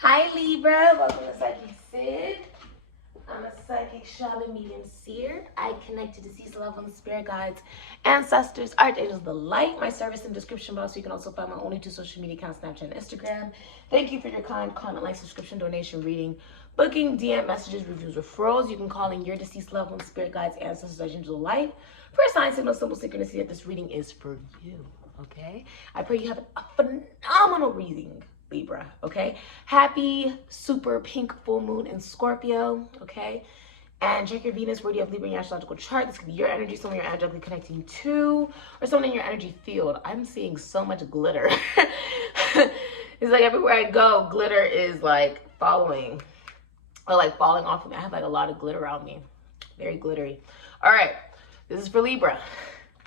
Hi Libra, welcome to Sikiksyd. I'm a psychic shaman medium seer. I connect to deceased loved ones, spirit guides, ancestors, archangels, the light. My service in the description box. You can also find my only two social media accounts, Snapchat and Instagram. Thank you for your kind comment, like, subscription, donation, reading, booking, DM messages, reviews, referrals. You can call in your deceased loved ones, spirit guides, ancestors, archangels, the light. For a sign, signal, symbol, synchronicity that this reading is for you. Okay? I pray you have a phenomenal reading, Libra, okay? Happy super pink full moon in Scorpio, okay? And check your Venus, where you have Libra in your astrological chart. This could be your energy, someone you're energetically connecting to, or someone in your energy field. I'm seeing so much glitter. It's like everywhere I go, glitter is like following, or like falling off of me. I have like a lot of glitter around me. Very glittery. All right, this is for Libra.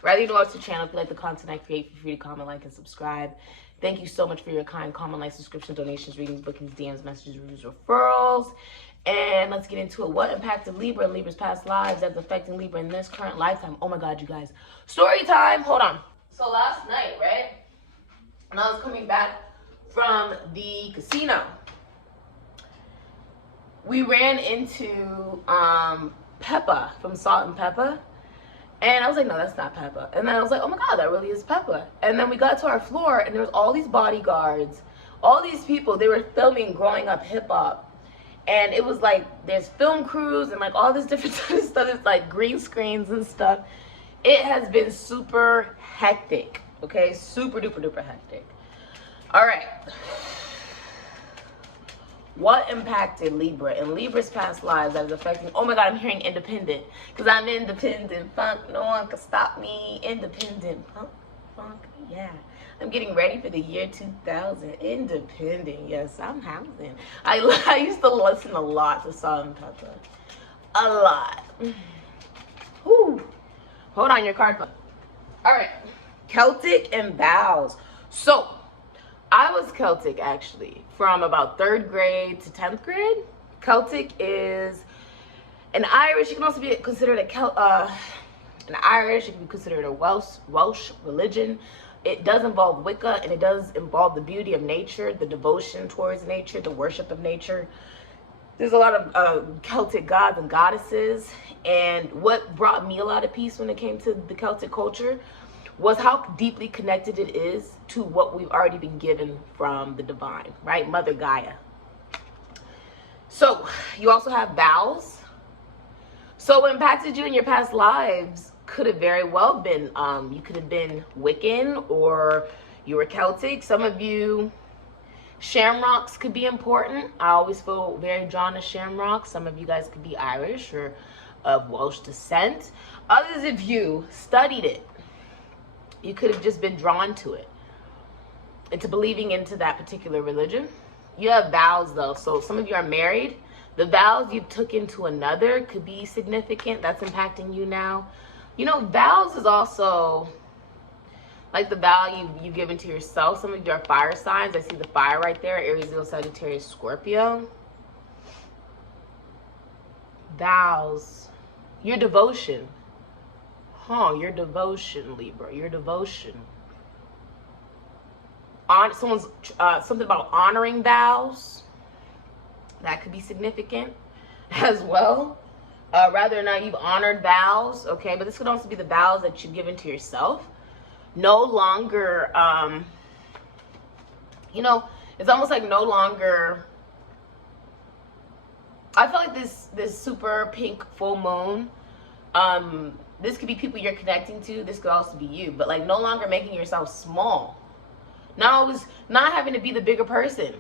Rather you know what's the channel. If you like the content I create, feel free to comment, like, and subscribe. Thank you so much for your kind comment, like, subscription, donations, readings, bookings, DMs, messages, reviews, referrals. And let's get into it. What impacted Libra in Libra's past lives that's affecting Libra in this current lifetime? Oh my God, you guys. Story time. Hold on. So last night, right? And I was coming back from the casino. We ran into Peppa from Salt and Peppa. And I was like, no, that's not Peppa. And then I was like, oh my God, that really is Peppa. And then we got to our floor and there was all these bodyguards, all these people, they were filming growing up hip hop. And it was like, there's film crews and like all this different stuff. It's like green screens and stuff. It has been super hectic, okay? Super duper duper hectic. All right. What impacted Libra in Libra's past lives that is affecting? Oh my God, I'm hearing independent. Because I'm independent. Funk, no one can stop me. Independent. Funk, yeah. I'm getting ready for the year 2000. Independent. Yes, I'm housing. I used to listen a lot to Salt and Pepper. A lot. Whew. Hold on, your card. All right. Celtic and vows. So, I was Celtic actually from about 3rd grade to 10th grade. Celtic is an Irish. You can also be considered an Irish. It can be considered a Welsh religion. It does involve Wicca, and it does involve the beauty of nature, the devotion towards nature, the worship of nature. There's a lot of Celtic gods and goddesses, and what brought me a lot of peace when it came to the Celtic culture was how deeply connected it is to what we've already been given from the divine, right? Mother Gaia. So you also have vows. So what impacted you in your past lives could have very well been, you could have been Wiccan or you were Celtic. Some of you, shamrocks could be important. I always feel very drawn to shamrocks. Some of you guys could be Irish or of Welsh descent. Others of you studied it. You could have just been drawn to it, into believing into that particular religion. You have vows though, so some of you are married. The vows you took into another could be significant. That's impacting you now. You know, vows is also like the vow you've given to yourself. Some of you are fire signs. I see the fire right there. Aries, Leo, Sagittarius, Scorpio. Vows. Your devotion. Your devotion, Libra. Your devotion. Someone's something about honoring vows. That could be significant as well. Rather or not, you've honored vows, okay? But this could also be the vows that you've given to yourself. No longer, you know, it's almost like no longer. I feel like this super pink full moon. This could be people you're connecting to. This could also be you. But like no longer making yourself small. Not having to be the bigger person.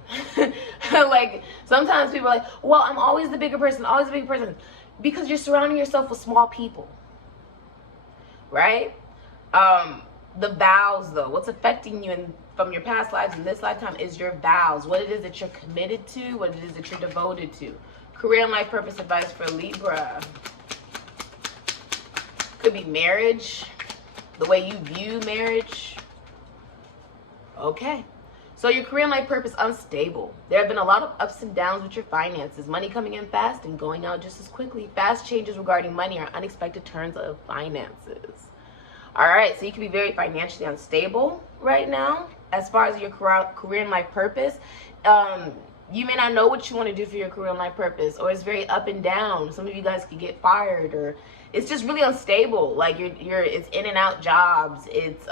Like sometimes people are like, well, I'm always the bigger person, always the bigger person. Because you're surrounding yourself with small people. Right? The vows though. What's affecting you from your past lives in this lifetime is your vows. What it is that you're committed to. What it is that you're devoted to. Career and life purpose advice for Libra. Could be marriage, the way you view marriage. Okay. So your career and life purpose, unstable. There have been a lot of ups and downs with your finances. Money coming in fast and going out just as quickly. Fast changes regarding money or unexpected turns of finances. All right. So you can be very financially unstable right now. As far as your career and life purpose, You may not know what you want to do for your career and life purpose, or it's very up and down. Some of you guys could get fired, or it's just really unstable. Like it's in and out jobs. It's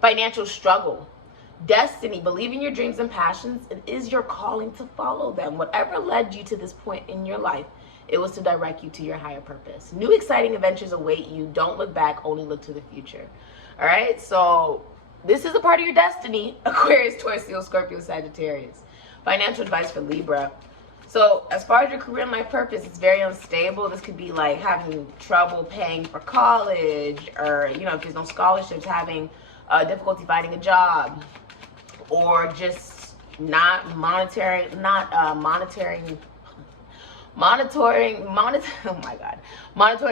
financial struggle. Destiny, believe in your dreams and passions. It is your calling to follow them. Whatever led you to this point in your life, it was to direct you to your higher purpose. New exciting adventures await you. Don't look back, only look to the future. All right, so this is a part of your destiny. Aquarius, Taurus, Leo, Scorpio, Sagittarius. Financial advice for Libra. So as far as your career and life purpose, it's very unstable. This could be like having trouble paying for college, or, you know, if there's no scholarships, having difficulty finding a job, or just not monitoring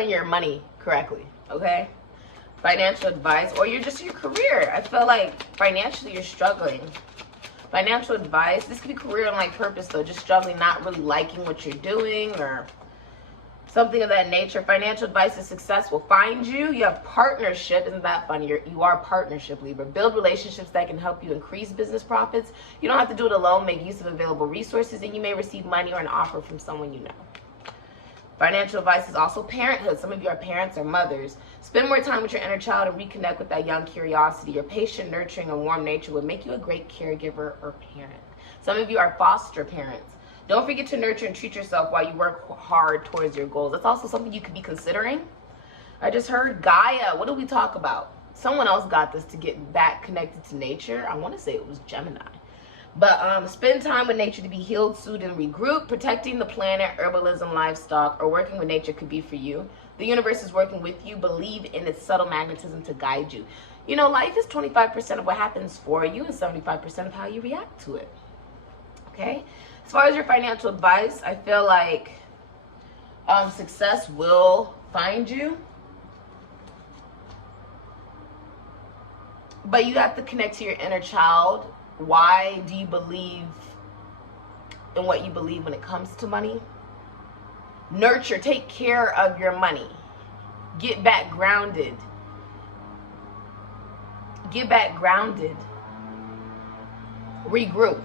your money correctly. Okay, financial advice, or you're just your career. I feel like financially you're struggling. Financial advice, this could be career and life purpose though, just struggling, not really liking what you're doing, or something of that nature. Financial advice is success will find you. You have partnership. Isn't that funny? You are partnership, Libra. Build relationships that can help you increase business profits. You don't have to do it alone. Make use of available resources, and you may receive money or an offer from someone you know. Financial advice is also parenthood. Some of you are parents or mothers. Spend more time with your inner child and reconnect with that young curiosity. Your patient, nurturing, and warm nature would make you a great caregiver or parent. Some of you are foster parents. Don't forget to nurture and treat yourself while you work hard towards your goals. That's also something you could be considering. I just heard Gaia. What did we talk about? Someone else got this, to get back connected to nature. I want to say it was Gemini. But spend time with nature to be healed, soothed, and regroup. Protecting the planet, herbalism, livestock, or working with nature could be for you. The universe is working with you. Believe in its subtle magnetism to guide you. You know, life is 25% of what happens for you and 75% of how you react to it. Okay? As far as your financial advice, I feel like success will find you. But you have to connect to your inner child. Why do you believe in what you believe when it comes to money? Nurture, take care of your money. Get back grounded. Get back grounded. Regroup.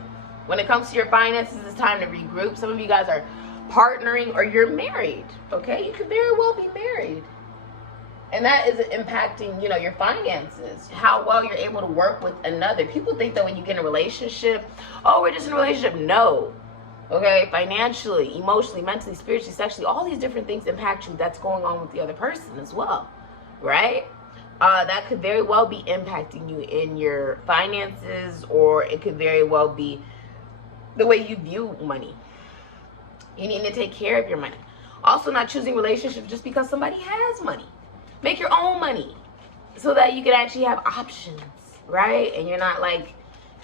When it comes to your finances, it's time to regroup. Some of you guys are partnering, or you're married, okay? You could very well be married. And that is impacting, you know, your finances, how well you're able to work with another. People think that when you get in a relationship, oh, we're just in a relationship. No, okay? Financially, emotionally, mentally, spiritually, sexually, all these different things impact you. That's going on with the other person as well, right? That could very well be impacting you in your finances, or it could very well be the way you view money. You need to take care of your money. Also, not choosing relationships just because somebody has money. Make your own money so that you can actually have options, right? And you're not like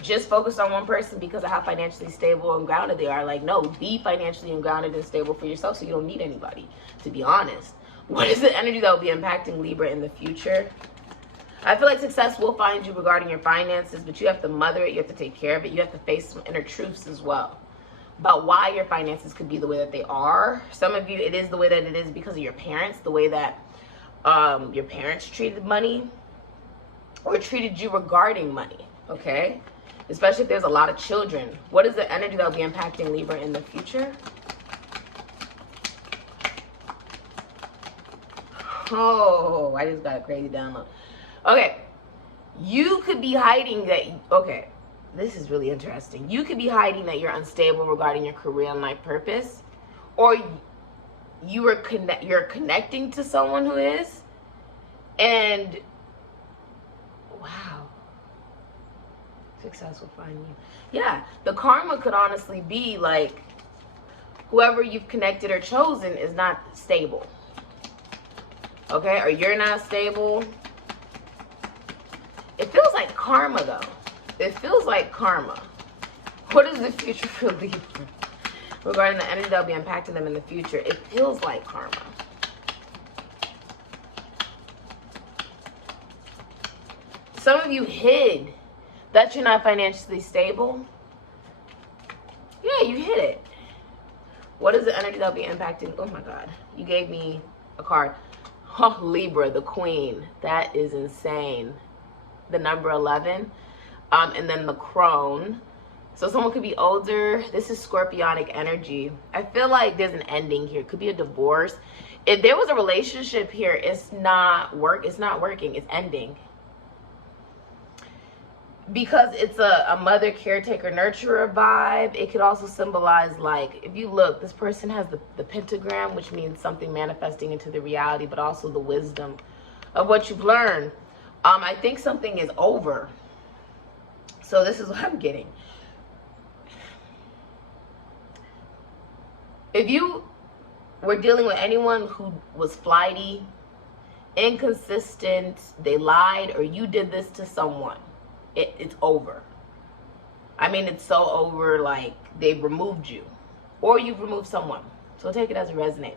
just focused on one person because of how financially stable and grounded they are. Like, no, be financially and grounded and stable for yourself, so you don't need anybody, to be honest. What is the energy that will be impacting Libra in the future? I feel like success will find you regarding your finances, but you have to mother it. You have to take care of it. You have to face some inner truths as well about why your finances could be the way that they are. Some of you, it is the way that it is because of your parents, the way that your parents treated money or treated you regarding money, okay? Especially if there's a lot of children. What is the energy that will be impacting Libra in the future? Oh, I just got a crazy download. Okay, you could be hiding that, okay, this is really interesting. You could be hiding that you're unstable regarding your career and life purpose, or you're connecting to someone who is, and wow, success will find you. Yeah, the karma could honestly be like whoever you've connected or chosen is not stable, okay, or you're not stable. It feels like karma though. It feels like karma. What is the future for Libra? Regarding the energy that will be impacting them in the future, it feels like karma. Some of you hid that you're not financially stable. Yeah, you hid it. What is the energy that will be impacting? Oh my God, you gave me a card. Oh, Libra, the Queen. That is insane. The number 11. And then the crone. So someone could be older. This is scorpionic energy. I feel like there's an ending here. It could be a divorce. If there was a relationship here, it's not working. It's ending. Because it's a mother, caretaker, nurturer vibe. It could also symbolize, like, if you look, this person has the pentagram, which means something manifesting into the reality, but also the wisdom of what you've learned. I think something is over. So this is what I'm getting. If you were dealing with anyone who was flighty, inconsistent, they lied, or you did this to someone, it's over. I mean, it's so over, like they've removed you, or you've removed someone. So take it as it resonates.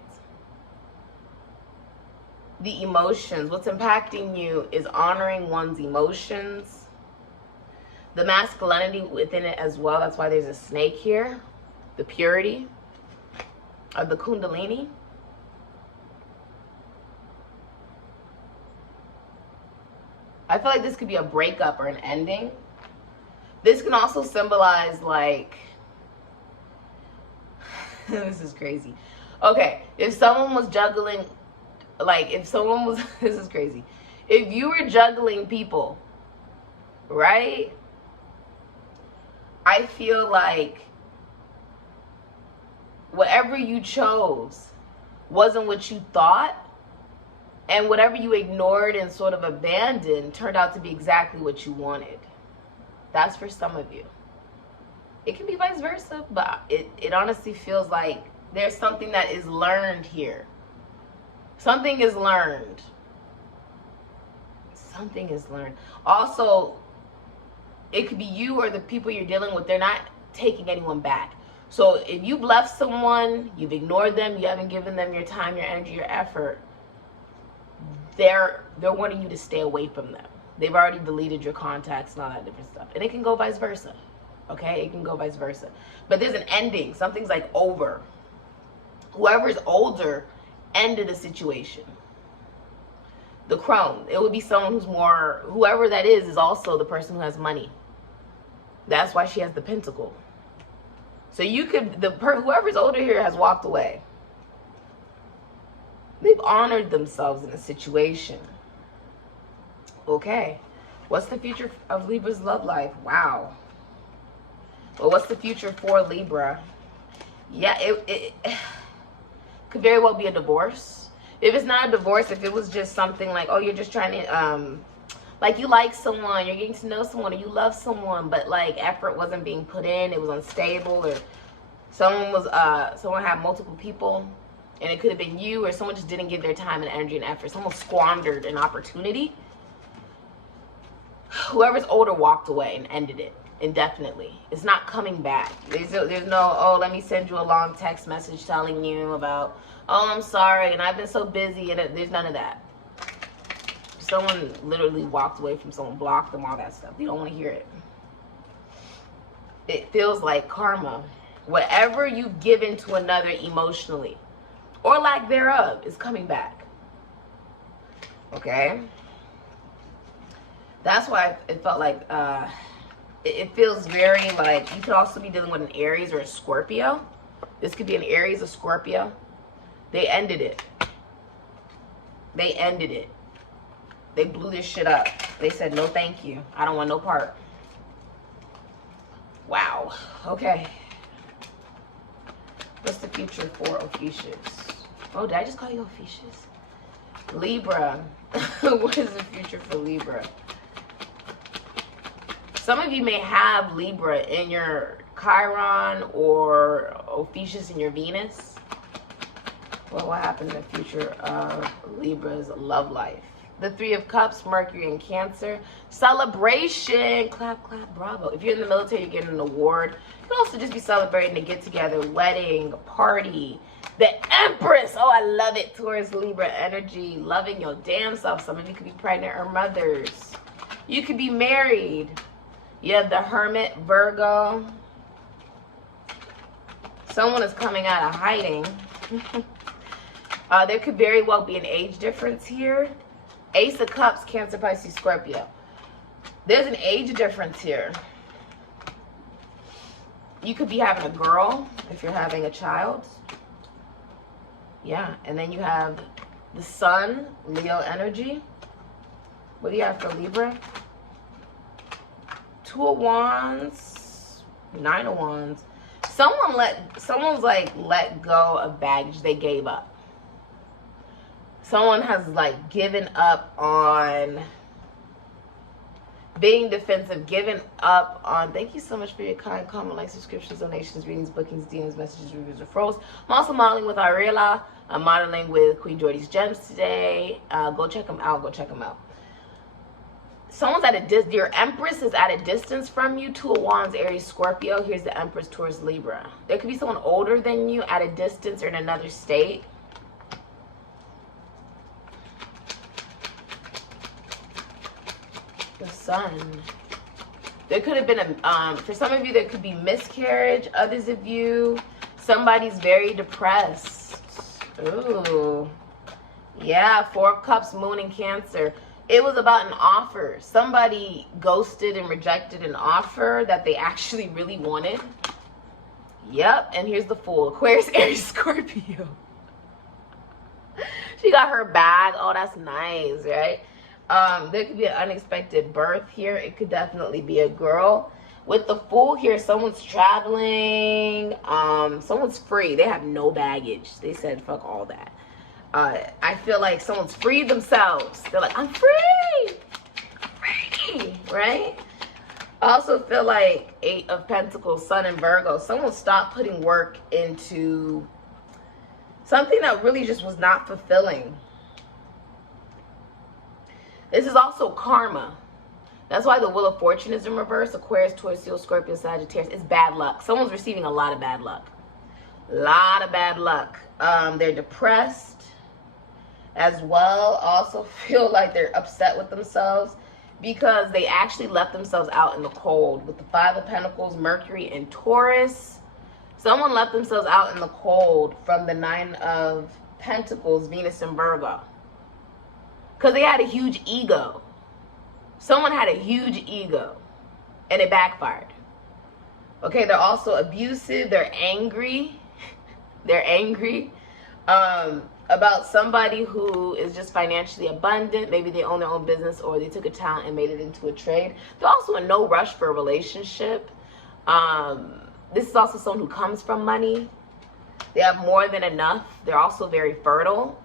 The emotions, what's impacting you is honoring one's emotions, the masculinity within it as well. That's why there's a snake here, the purity of the kundalini. I feel like this could be a breakup or an ending. This can also symbolize, like, this is crazy. Okay, if someone was juggling, like, if someone was, this is crazy. If you were juggling people, right? I feel like whatever you chose wasn't what you thought, and whatever you ignored and sort of abandoned turned out to be exactly what you wanted. That's for some of you. It can be vice versa, but it honestly feels like there's something that is learned here. Something is learned. Something is learned. Also, it could be you or the people you're dealing with. They're not taking anyone back. So if you've left someone, you've ignored them, you haven't given them your time, your energy, your effort, they're wanting you to stay away from them. They've already deleted your contacts and all that different stuff. And it can go vice versa. Okay? It can go vice versa. But there's an ending. Something's like over. Whoever's older ended a situation. The crone. It would be someone who's more, whoever that is also the person who has money. That's why she has the pentacle. So you could, whoever's older here has walked away. They've honored themselves in a situation. Okay. What's the future of Libra's love life? Wow. Well, what's the future for Libra? Yeah, it could very well be a divorce. If it's not a divorce, if it was just something like, oh, you're just trying to, like you like someone, you're getting to know someone, or you love someone, but like effort wasn't being put in, it was unstable, or someone had multiple people, and it could have been you, or someone just didn't give their time and energy and effort. Someone squandered an opportunity. Whoever's older walked away and ended it indefinitely. It's not coming back. There's no, oh, let me send you a long text message telling you about, oh, I'm sorry, and I've been so busy, and there's none of that. Someone literally walked away from someone, blocked them, all that stuff. You don't want to hear it. It feels like karma. Whatever you've given to another emotionally, or lack thereof, is coming back. Okay? That's why it felt like, it feels very like, you could also be dealing with an Aries or a Scorpio. This could be an Aries or Scorpio. They ended it. They ended it. They blew this shit up. They said, no thank you. I don't want no part. Wow. Okay. What's the future for Ophiuchus? Oh, did I just call you Ophiuchus? Libra. What is the future for Libra? Some of you may have Libra in your Chiron or Ophiuchus in your Venus. Well, what happened in the future of Libra's love life? The Three of Cups, Mercury and Cancer. Celebration. Clap, clap, bravo. If you're in the military, you're getting an award. You can also just be celebrating a get-together, wedding, a party. The Empress. Oh, I love it. Taurus, Libra energy. Loving your damn self. Some of you could be pregnant or mothers. You could be married. You have the Hermit, Virgo. Someone is coming out of hiding. There could very well be an age difference here. Ace of Cups, Cancer, Pisces, Scorpio. There's an age difference here. You could be having a girl if you're having a child. Yeah, and then you have the sun, Leo energy. What do you have for Libra? 2 of Wands, 9 of Wands. Someone's like let go of baggage they gave up. Someone has like given up on being defensive, given up on. Thank you so much for your kind comment, like, subscriptions, donations, readings, bookings, DMs, messages, reviews, referrals. I'm also modeling with Ariela. I'm modeling with Queen Jordy's Gems today. Go check them out. Go check them out. Someone's at a distance. Your Empress is at a distance from you. 2 of Wands, Aries, Scorpio. Here's the Empress towards Libra. There could be someone older than you at a distance or in another state. The Sun. There could have been a, for some of you, there could be miscarriage. Others of you, somebody's very depressed. Ooh. Yeah, 4 of Cups, Moon in Cancer. It was about an offer. Somebody ghosted and rejected an offer that they actually really wanted. Yep, and here's the Fool. Aquarius, Aries, Scorpio. She got her bag. Oh, that's nice, right? There could be an unexpected birth here. It could definitely be a girl. With the Fool here, someone's traveling. Someone's free. They have no baggage. They said, fuck all that. I feel like someone's freed themselves. They're like, I'm free. I'm free, right? I also feel like 8 of Pentacles, Sun and Virgo. Someone stopped putting work into something that really just was not fulfilling. This is also karma. That's why the Wheel of Fortune is in reverse. Aquarius, Taurus, Leo, Scorpio, Sagittarius. It's bad luck. Someone's receiving a lot of bad luck. Lot of bad luck. They're depressed as well. Also feel like they're upset with themselves because they actually left themselves out in the cold. With the 5 of Pentacles, Mercury and Taurus. Someone left themselves out in the cold from the 9 of Pentacles, Venus and Virgo. Because they had a huge ego. Someone had a huge ego. And it backfired. Okay, they're also abusive. They're angry. They're angry about somebody who is just financially abundant. Maybe they own their own business or they took a talent and made it into a trade. They're also in no rush for a relationship. This is also someone who comes from money. They have more than enough. They're also very fertile.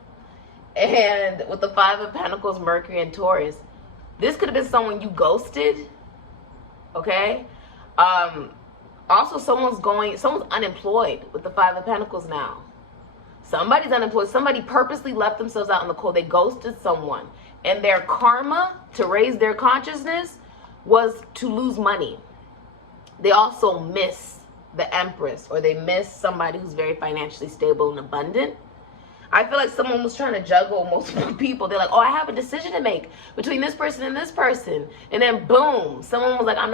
And with the 5 of Pentacles, Mercury and Taurus, this could have been someone you ghosted. Okay? Also, someone's unemployed with the 5 of Pentacles now. Somebody's unemployed. Somebody purposely left themselves out in the cold. They ghosted someone. And their karma to raise their consciousness was to lose money. They also miss the Empress, or they miss somebody who's very financially stable and abundant. I feel like someone was trying to juggle multiple people. They're like, oh, I have a decision to make between this person and this person. And then boom, someone was like, I'm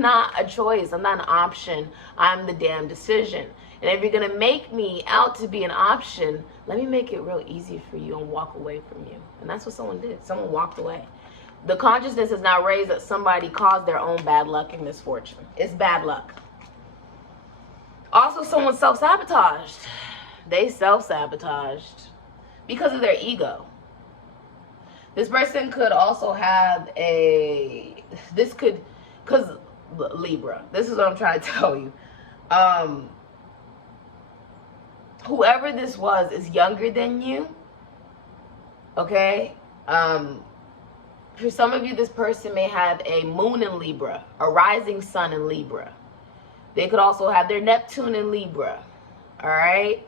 not a choice. I'm not an option. I'm the damn decision. And if you're going to make me out to be an option, let me make it real easy for you and walk away from you. And that's what someone did. Someone walked away. The consciousness is now raised that somebody caused their own bad luck and misfortune. It's bad luck. Also, someone self-sabotaged. They self-sabotaged because of their ego. This person could also have because Libra, this is what I'm trying to tell you. Whoever this was is younger than you. Okay? For some of you, this person may have a moon in Libra, a rising sun in Libra. They could also have their Neptune in Libra. All right.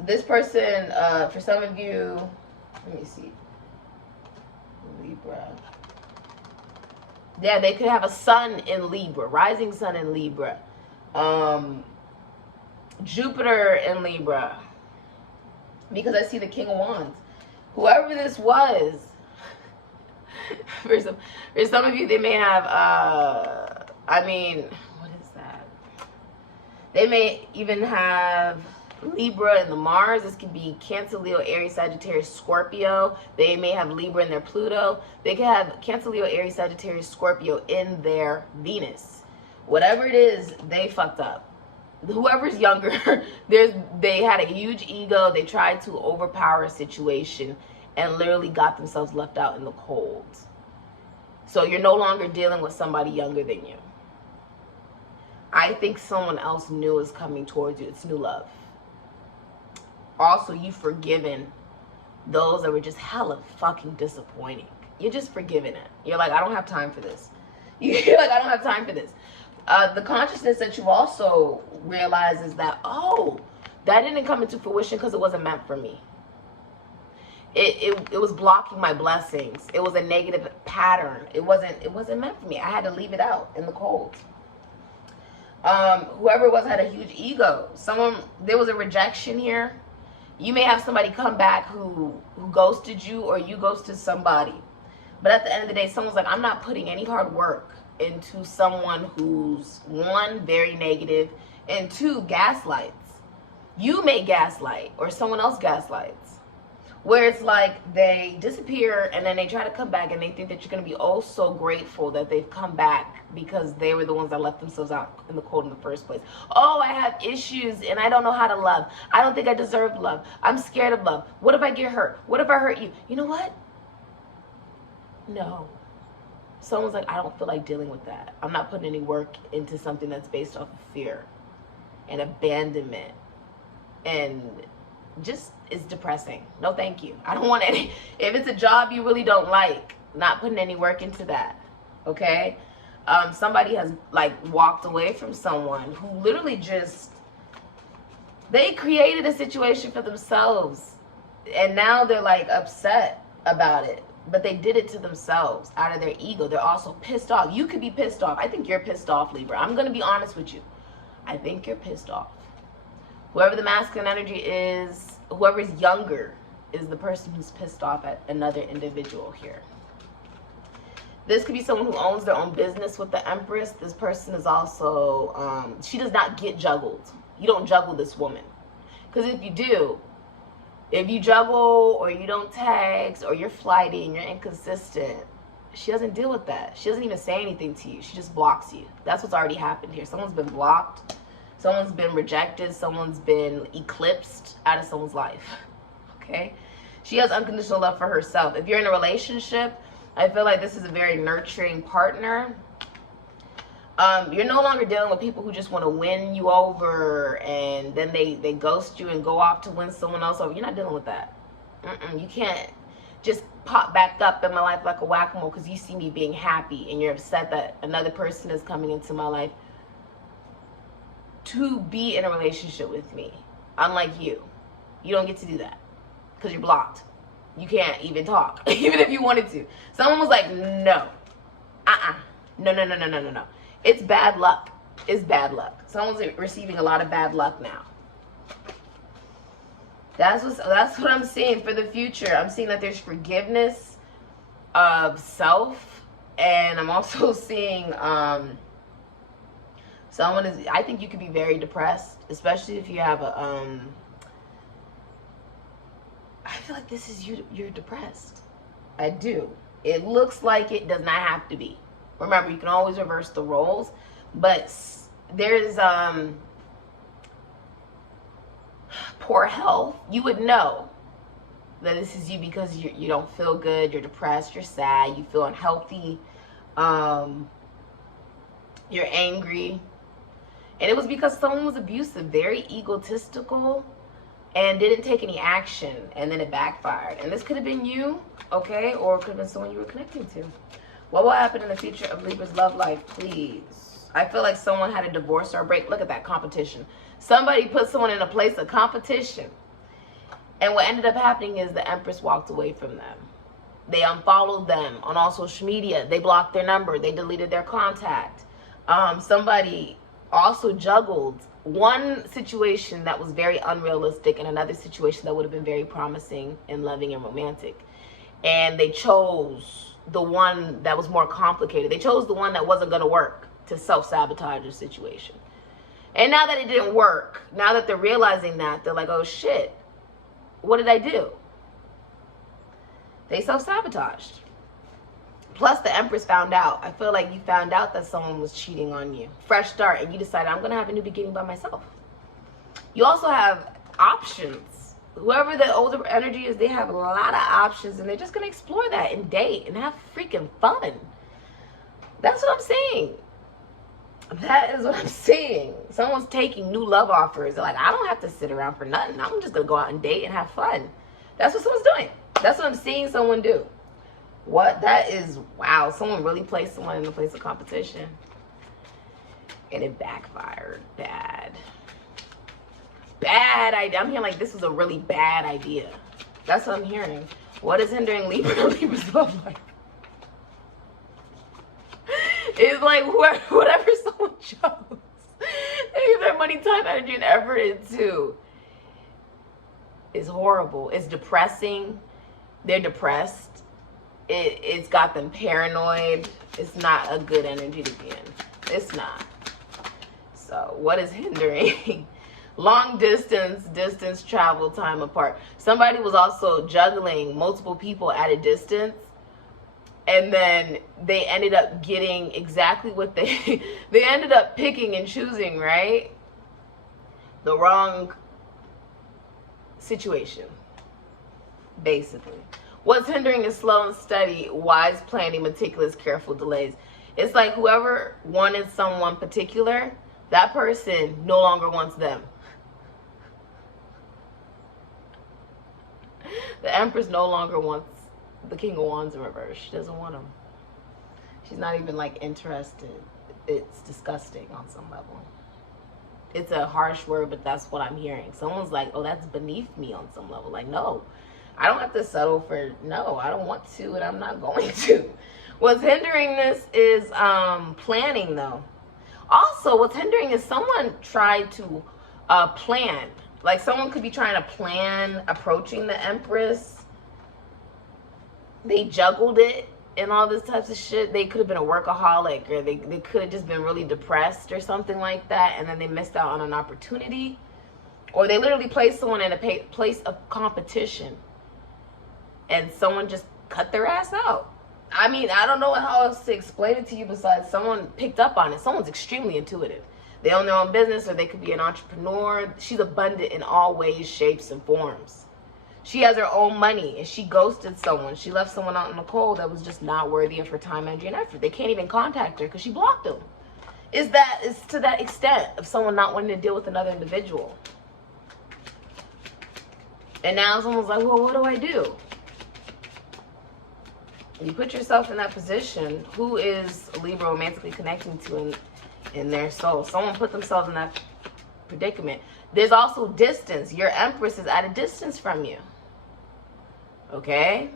This person, for some of you, let me see. Libra. Yeah, they could have a sun in Libra, rising sun in Libra. Jupiter in Libra. Because I see the King of Wands. Whoever this was, for some of you, they may have, what is that? They may even have Libra in the Mars. This could be Cancer, Leo, Aries, Sagittarius, Scorpio. They may have Libra in their Pluto. They could have Cancer, Leo, Aries, Sagittarius, Scorpio in their Venus. Whatever it is, they fucked up. Whoever's younger, they had a huge ego. They tried to overpower a situation and literally got themselves left out in the cold. So you're no longer dealing with somebody younger than you. I think someone else new is coming towards you. It's new love. Also, you've forgiven those that were just hella fucking disappointing. You're just forgiving it. You're like, I don't have time for this. You're like, I don't have time for this. The consciousness that you also realize is that, oh, that didn't come into fruition because it wasn't meant for me. It was blocking my blessings. It was a negative pattern. It wasn't meant for me. I had to leave it out in the cold. Whoever it was had a huge ego. There was a rejection here. You may have somebody come back who ghosted you, or you ghosted somebody. But at the end of the day, someone's like, I'm not putting any hard work into someone who's, one, very negative, and two, gaslights. You may gaslight, or someone else gaslights. Where it's like they disappear and then they try to come back and they think that you're going to be oh so grateful that they've come back because they were the ones that left themselves out in the cold in the first place. Oh, I have issues and I don't know how to love. I don't think I deserve love. I'm scared of love. What if I get hurt? What if I hurt you? You know what? No. Someone's like, I don't feel like dealing with that. I'm not putting any work into something that's based off of fear and abandonment and just is depressing. No, thank you. I don't want any. If it's a job you really don't like, not putting any work into that. Okay? Somebody has like walked away from someone who literally just, they created a situation for themselves and now they're like upset about it, but they did it to themselves out of their ego. They're also pissed off. You could be pissed off. I think you're pissed off, Libra. I'm going to be honest with you. I think you're pissed off. Whoever the masculine energy is, whoever's younger is the person who's pissed off at another individual here. This could be someone who owns their own business with the Empress. This person is also, she does not get juggled. You don't juggle this woman. Because if you do, if you juggle or you don't text or you're flighty and you're inconsistent, she doesn't deal with that. She doesn't even say anything to you. She just blocks you. That's what's already happened here. Someone's been blocked. Someone's been rejected. Someone's been eclipsed out of someone's life. Okay? She has unconditional love for herself. If you're in a relationship, I feel like this is a very nurturing partner. You're no longer dealing with people who just want to win you over and then they ghost you and go off to win someone else over. You're not dealing with that. You can't just pop back up in my life like a whack-a-mole because you see me being happy and you're upset that another person is coming into my life to be in a relationship with me. Unlike you. You don't get to do that because you're blocked. You can't even talk, even if you wanted to. Someone was like, no. No. It's bad luck. It's bad luck. Someone's receiving a lot of bad luck now. That's what I'm seeing for the future. I'm seeing that there's forgiveness of self. And I'm also seeing someone is, I think you could be very depressed, especially if you have a, I feel like this is you're depressed. I do. It looks like it does not have to be. Remember, you can always reverse the roles, but there's poor health. You would know that this is you because you don't feel good, you're depressed, you're sad, you feel unhealthy, you're angry. And it was because someone was abusive, very egotistical, and didn't take any action, and then it backfired. And this could have been you, okay, or it could have been someone you were connecting to. What will happen in the future of Libra's love life, please? I feel like someone had a divorce or a break. Look at that competition. Somebody put someone in a place of competition. And what ended up happening is the Empress walked away from them. They unfollowed them on all social media. They blocked their number. They deleted their contact. Somebody also juggled one situation that was very unrealistic and another situation that would have been very promising and loving and romantic. And they chose the one that was more complicated. They chose the one that wasn't going to work to self-sabotage the situation. And now that it didn't work, now that they're realizing that, they're like, oh shit, what did I do? They self-sabotaged. Plus the Empress found out. I feel like you found out that someone was cheating on you. Fresh start, and you decided, I'm going to have a new beginning by myself. You also have options. Whoever the older energy is, they have a lot of options, and they're just going to explore that and date and have freaking fun. That's what I'm saying. That is what I'm saying. Someone's taking new love offers. They're like, I don't have to sit around for nothing. I'm just going to go out and date and have fun. That's what someone's doing. That's what I'm seeing someone do. What? That is, wow. Someone really placed someone in the place of competition. And it backfired. Bad. Bad idea. I'm hearing like this was a really bad idea. That's what I'm hearing. What is hindering Libra? Libra's love life. It's like whatever someone chose, they give their money, time, energy, and effort into. It's horrible. It's depressing. They're depressed. It's got them paranoid. It's not a good energy to be in. It's not. So what is hindering? Long distance travel, time apart. Somebody was also juggling multiple people at a distance. And then they ended up getting exactly what they ended up picking and choosing, right? The wrong situation, basically. What's hindering is slow and steady, wise planning, meticulous, careful delays. It's like whoever wanted someone particular, that person no longer wants them. The Empress no longer wants the King of Wands in reverse. She doesn't want him. She's not even like interested. It's disgusting on some level. It's a harsh word, but that's what I'm hearing. Someone's like, oh, that's beneath me on some level. Like, no, I don't have to settle for, no, I don't want to, and I'm not going to. What's hindering this is planning, though. Also, what's hindering is someone tried to plan. Like, someone could be trying to plan approaching the Empress. They juggled it and all this types of shit. They could have been a workaholic, or they could have just been really depressed or something like that, and then they missed out on an opportunity. Or they literally placed someone in a place of competition, and someone just cut their ass out. I mean, I don't know how else to explain it to you besides someone picked up on it. Someone's extremely intuitive. They own their own business, or they could be an entrepreneur. She's abundant in all ways, shapes, and forms. She has her own money, and she ghosted someone. She left someone out in the cold that was just not worthy of her time, energy, and effort. They can't even contact her because she blocked them. It's to that extent of someone not wanting to deal with another individual. And now someone's like, well, what do I do? You put yourself in that position. Who is Libra romantically connecting to in their soul? Someone put themselves in that predicament. There's also distance. Your Empress is at a distance from you. Okay?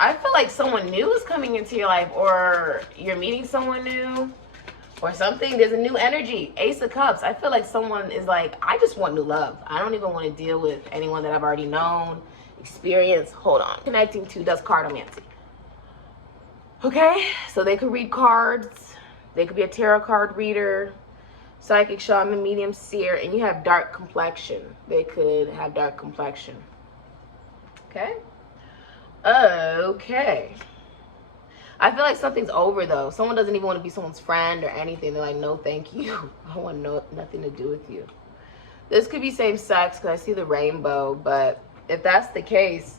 I feel like someone new is coming into your life, or you're meeting someone new or something. There's a new energy. Ace of Cups. I feel like someone is like, I just want new love. I don't even want to deal with anyone that I've already known, experienced. Hold on. Connecting to does cardomancy. Okay? So they could read cards. They could be a tarot card reader, psychic, shaman, medium, seer, and you have dark complexion. They could have dark complexion. Okay? Okay. I feel like something's over, though. Someone doesn't even want to be someone's friend or anything. They're like, no, thank you. I want nothing to do with you. This could be same sex because I see the rainbow, but if that's the case,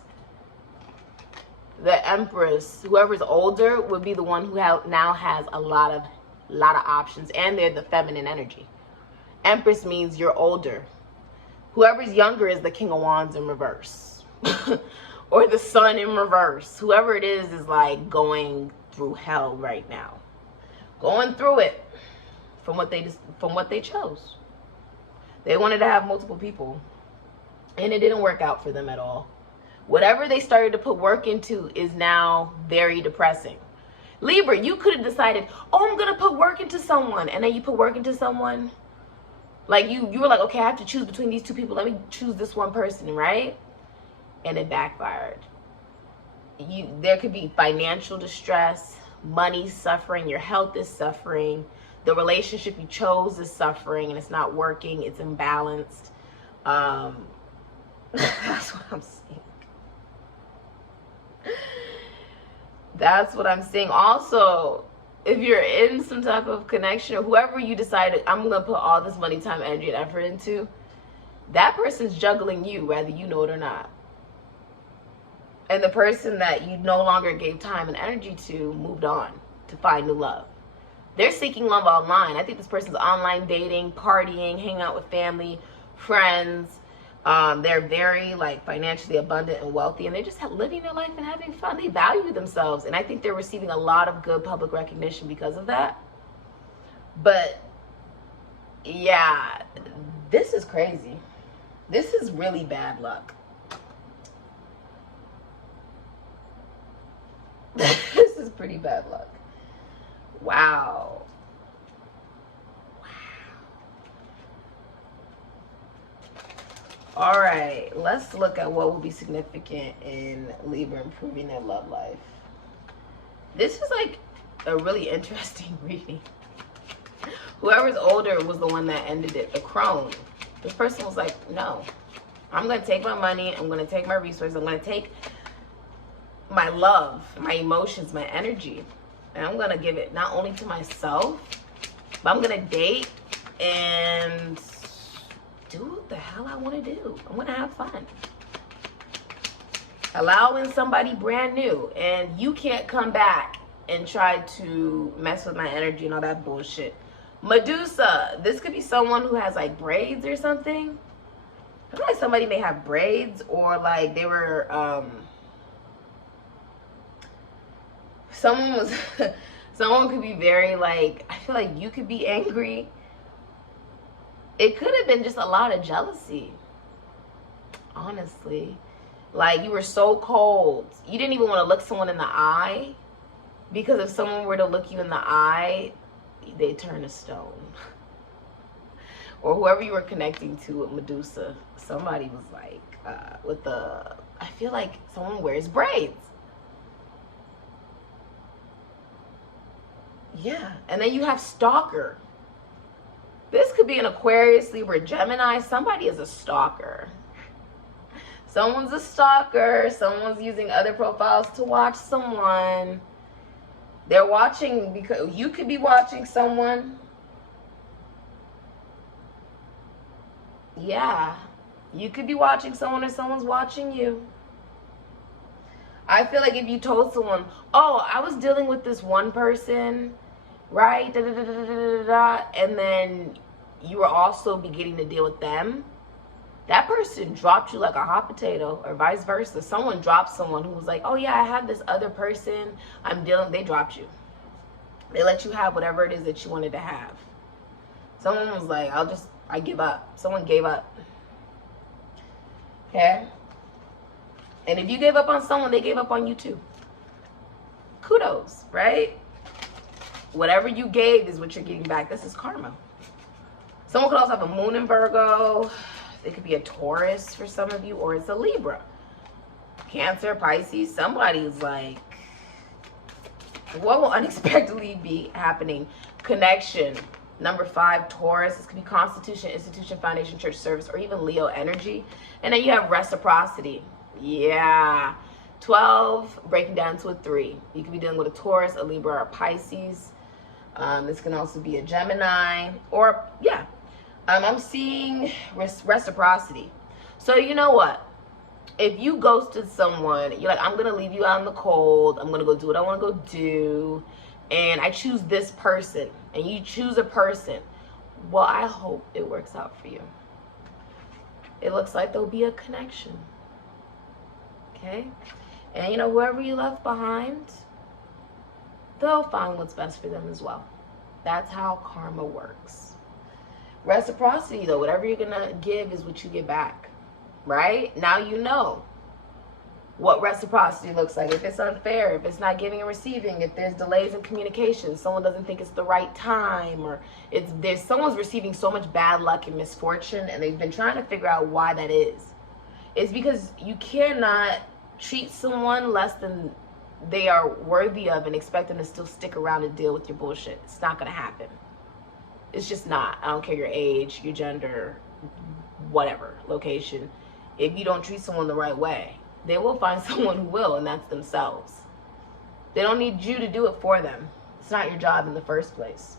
the Empress, whoever's older, would be the one who now has a lot of options, and they're the feminine energy. Empress means you're older. Whoever's younger is the King of Wands in reverse. Or the Sun in reverse. Whoever it is like going through hell right now. Going through it from what they chose. They wanted to have multiple people, and it didn't work out for them at all. Whatever they started to put work into is now very depressing. Libra, you could have decided, oh, I'm going to put work into someone. And then you put work into someone. Like you were like, okay, I have to choose between these two people. Let me choose this one person, right? And it backfired. There could be financial distress, money's suffering, your health is suffering, the relationship you chose is suffering and it's not working, it's imbalanced. That's what I'm seeing. That's what I'm seeing. Also, if you're in some type of connection, or whoever you decided, I'm gonna put all this money, time, energy, and effort into, that person's juggling you, whether you know it or not. And the person that you no longer gave time and energy to moved on to find new love. They're seeking love online. I think this person's online dating, partying, hanging out with family, friends. They're very like financially abundant and wealthy, and they're just living their life and having fun. They value themselves, and I think they're receiving a lot of good public recognition because of that. But yeah, this is crazy. This is really bad luck. This is pretty bad luck. Wow. All right, let's look at what will be significant in Libra improving their love life. This is like a really interesting reading. Whoever's older was the one that ended it, the crone. This person was like, no, I'm going to take my money, I'm going to take my resources, I'm going to take my love, my emotions, my energy, and I'm going to give it not only to myself, but I'm going to date and do what the hell I want to do. I'm going to have fun. Allowing somebody brand new, and you can't come back and try to mess with my energy and all that bullshit. Medusa, this could be someone who has like braids or something. I feel like somebody may have braids, or like they were, someone could be very like, I feel like you could be angry. It could have been just a lot of jealousy, honestly. Like, you were so cold. You didn't even want to look someone in the eye, because if someone were to look you in the eye, they turn to stone. Or whoever you were connecting to with Medusa, somebody was like, I feel like someone wears braids. Yeah, and then you have stalker. This could be an Aquarius, Libra, Gemini. Somebody is a stalker. Someone's a stalker. Someone's using other profiles to watch someone. They're watching, because you could be watching someone. Yeah, you could be watching someone, or someone's watching you. I feel like if you told someone, oh, I was dealing with this one person, right, and then you were also beginning to deal with them, that person dropped you like a hot potato, or vice versa. Someone dropped someone who was like, oh yeah, I have this other person I'm dealing, they dropped you. They let you have whatever it is that you wanted to have. Someone was like, I give up. Someone gave up. Okay? And if you gave up on someone, they gave up on you too. Kudos, right? Whatever you gave is what you're getting back. This is karma. Someone could also have a moon in Virgo. It could be a Taurus for some of you, or it's a Libra. Cancer, Pisces. Somebody's like, what will unexpectedly be happening? Connection. Number 5, Taurus. This could be Constitution, Institution, Foundation, Church, Service, or even Leo energy. And then you have reciprocity. Yeah. 12, breaking down to a 3. You could be dealing with a Taurus, a Libra, or a Pisces. This can also be a Gemini, or yeah. I'm seeing reciprocity. So you know what? If you ghosted someone, you're like, I'm going to leave you out in the cold. I'm going to go do what I want to go do. And I choose this person. And you choose a person. Well, I hope it works out for you. It looks like there'll be a connection. Okay? And you know, whoever you left behind, they'll find what's best for them as well. That's how karma works. Reciprocity, though, whatever you're gonna give is what you get back, right? Now you know what reciprocity looks like. If it's unfair, if it's not giving and receiving, if there's delays in communication, someone doesn't think it's the right time, or someone's receiving so much bad luck and misfortune, and they've been trying to figure out why that is. It's because you cannot treat someone less than they are worthy of and expect them to still stick around and deal with your bullshit. It's not going to happen. It's just not. I don't care your age, your gender, whatever, location. If you don't treat someone the right way, they will find someone who will, and that's themselves. They don't need you to do it for them. It's not your job in the first place.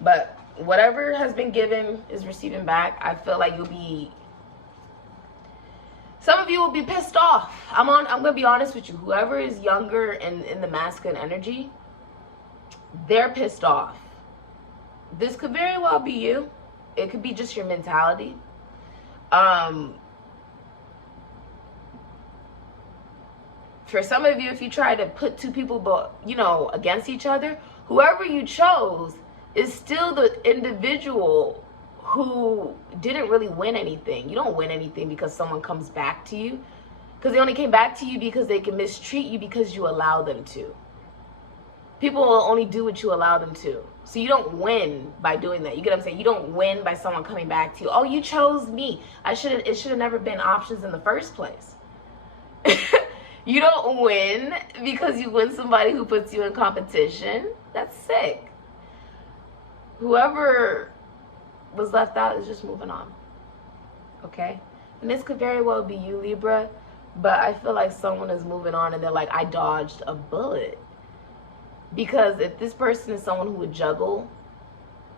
But whatever has been given is receiving back. I feel like some of you will be pissed off. I'm gonna be honest with you. Whoever is younger and in the masculine energy, they're pissed off. This could very well be you. It could be just your mentality. For some of you, if you try to put two people, against each other, whoever you chose is still the individual who didn't really win anything. You don't win anything because someone comes back to you. Because they only came back to you because they can mistreat you because you allow them to. People will only do what you allow them to. So you don't win by doing that. You get what I'm saying? You don't win by someone coming back to you. Oh, you chose me. It should have never been options in the first place. You don't win because you win somebody who puts you in competition. That's sick. Whoever was left out is just moving on. Okay? And this could very well be you, Libra, but I feel like someone is moving on and they're like, I dodged a bullet. Because if this person is someone who would juggle,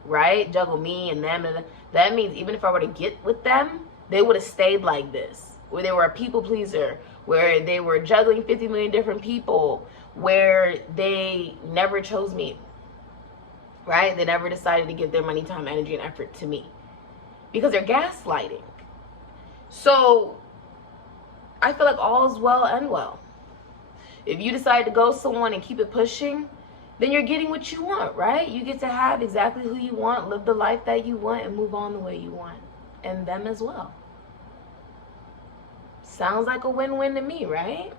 right? Juggle me and them, and that means even if I were to get with them, they would have stayed like this. Where they were a people pleaser, where they were juggling 50 million different people, where they never chose me. Right? They never decided to give their money, time, energy, and effort to me. Because they're gaslighting. So, I feel like all is well and well. If you decide to go someone and keep it pushing, then you're getting what you want, right? You get to have exactly who you want, live the life that you want, and move on the way you want. And them as well. Sounds like a win-win to me, right?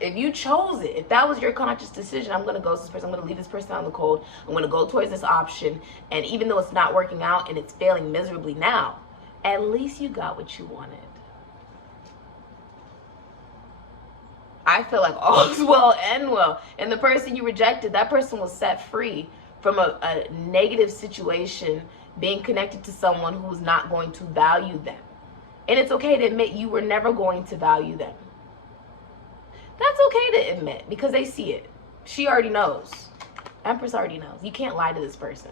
If you chose it, if that was your conscious decision, I'm going to ghost this person, I'm going to leave this person out in the cold, I'm going to go towards this option, and even though it's not working out and it's failing miserably now, at least you got what you wanted. I feel like all's well and well. And the person you rejected, that person was set free from a negative situation, being connected to someone who's not going to value them. And it's okay to admit you were never going to value them. That's okay to admit because they see it. She already knows. Empress already knows. You can't lie to this person.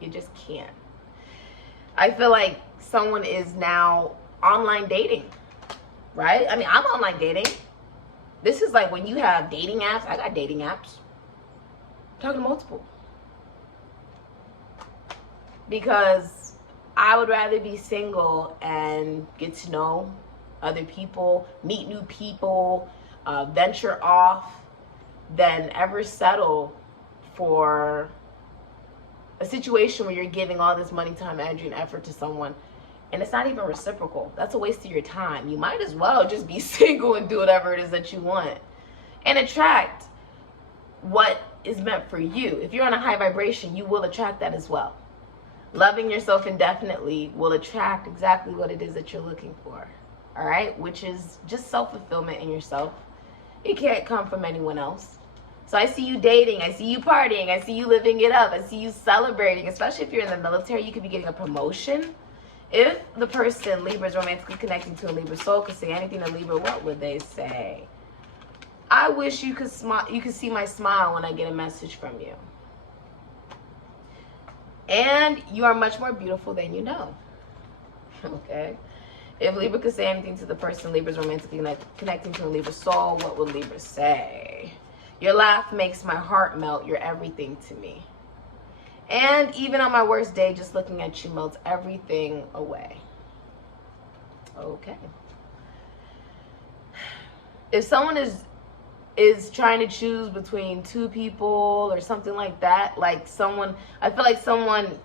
You just can't. I feel like someone is now online dating, right? I mean, I'm online dating. This is like when you have dating apps. I got dating apps. I'm talking to multiple. Because I would rather be single and get to know other people, meet new people, venture off, than ever settle for a situation where you're giving all this money, time, energy, and effort to someone and it's not even reciprocal. That's a waste of your time. You might as well just be single and do whatever it is that you want and attract what is meant for you. If you're on a high vibration, you will attract that as well. Loving yourself indefinitely will attract exactly what it is that you're looking for. All right? Which is just self-fulfillment in yourself. It can't come from anyone else. So I see you dating. I see you partying. I see you living it up. I see you celebrating. Especially if you're in the military, you could be getting a promotion. If the person, Libra, is romantically connecting to a Libra soul, could say anything to Libra, what would they say? I wish you could smile. You could see my smile when I get a message from you. And you are much more beautiful than you know. Okay? If Libra could say anything to the person Libra's romantically connecting to a Libra soul, what would Libra say? Your laugh makes my heart melt. You're everything to me. And even on my worst day, just looking at you melts everything away. Okay. If someone is trying to choose between two people or something like that, like someone, I feel like someone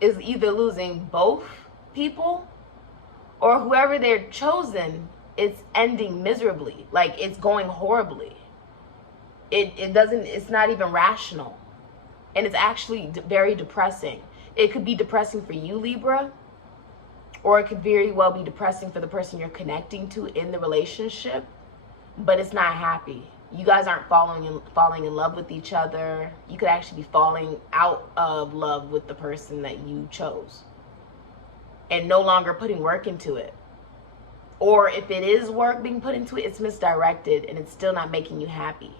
is either losing both people or whoever they're chosen, it's ending miserably. Like it's going horribly. It's not even rational. And it's actually very depressing. It could be depressing for you, Libra, Or it could very well be depressing for the person you're connecting to in the relationship, but it's not happy. You guys aren't falling in love with each other. You could actually be falling out of love with the person that you chose and no longer putting work into it. Or if it is work being put into it, it's misdirected and it's still not making you happy.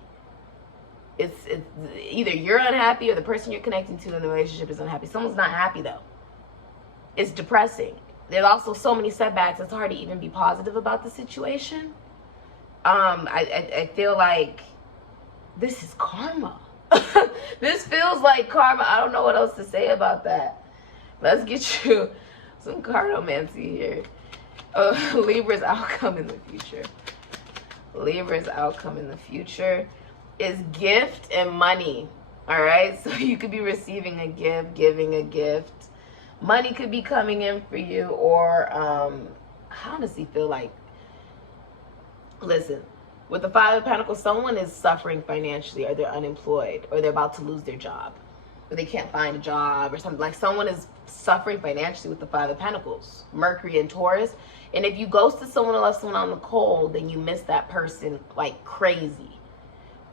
It's either you're unhappy or the person you're connecting to in the relationship is unhappy. Someone's not happy though. It's depressing. There's also so many setbacks, it's hard to even be positive about the situation. I feel like this is karma. This feels like karma. I don't know what else to say about that. Let's get you some cardomancy here. Libra's outcome in the future. Libra's outcome in the future is gift and money. All right, so you could be receiving a gift, giving a gift. Money could be coming in for you, or I honestly feel like, listen, with the Five of Pentacles, someone is suffering financially, or they're unemployed, or they're about to lose their job, or they can't find a job or something. Like someone is suffering financially with the Five of Pentacles, Mercury and Taurus. And if you ghosted someone or left someone on the cold, then you miss that person like crazy.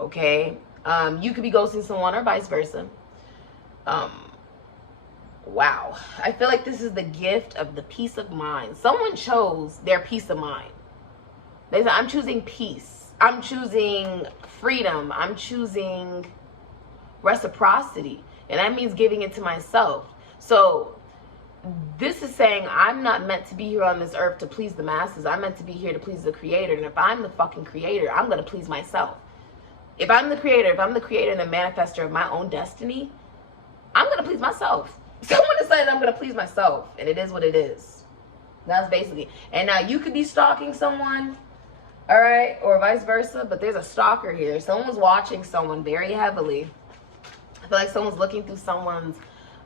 Okay? You could be ghosting someone or vice versa. Wow. I feel like this is the gift of the peace of mind. Someone chose their peace of mind. They said, I'm choosing peace. I'm choosing freedom. I'm choosing reciprocity. And that means giving it to myself. So this is saying I'm not meant to be here on this earth to please the masses. I'm meant to be here to please the creator. And if I'm the fucking creator, I'm going to please myself. If I'm the creator and the manifester of my own destiny, I'm going to please myself. Someone decided I'm going to please myself, and it is what it is. That's basically. And now you could be stalking someone, all right, or vice versa, but there's a stalker here. Someone's watching someone very heavily. I feel like someone's looking through someone's,